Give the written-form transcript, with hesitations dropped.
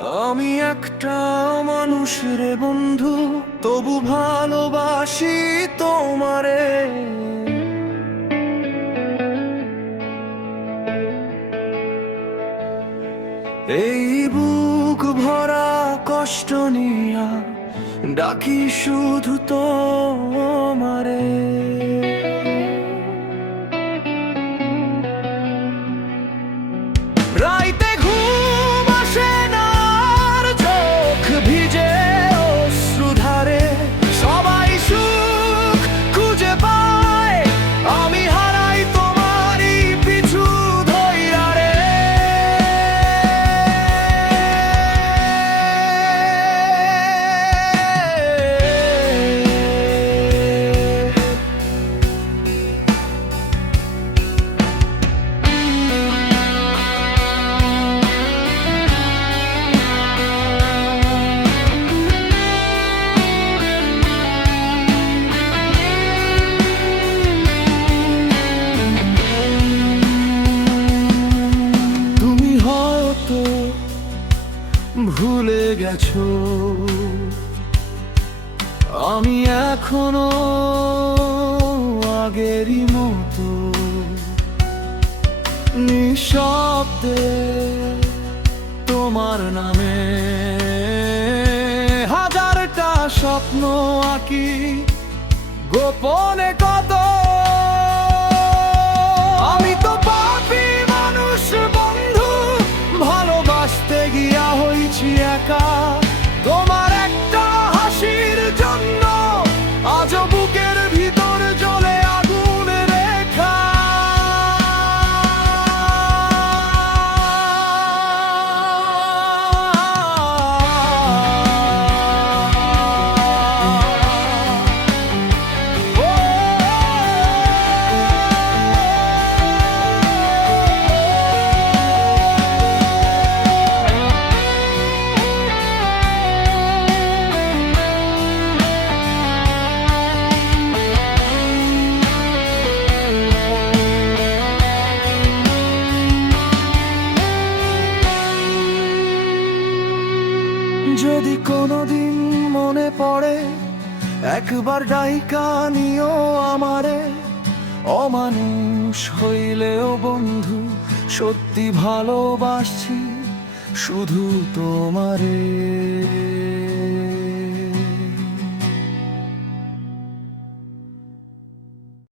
আমি একটা মানুষ রে বন্ধু, তবু ভালোবাসি তোমারে। এই বুক ভরা কষ্ট নিয়া ডাকি শুধু তোমারে। রাইতে ঘুম আসে না, আর চোখ ভিজে অশ্রুধারে। সবাই সুখ খুঁজে পায়, আমি হারাই তোমারই পিছু ধইরা রে। ভুলে গেছো আমি এখনো আগেরই মতো নিঃশব্দে তোমার নামে হাজারটা স্বপ্ন আঁকি গোপনে কত। আমি তো পাপী মানুষ বন্ধু, ভালোবাসতে গিয়া হইছি একা। তোমার একটা হাসির জন্য আজ বুকের ভিতর জ্বলে আগুন রেখা। যদি কোনোদিন মনে পড়ে একবার ডাইকা নিও আমারে। অমানুষ হইলেও বন্ধু সত্যি ভালোবাসছি শুধু তোমারে।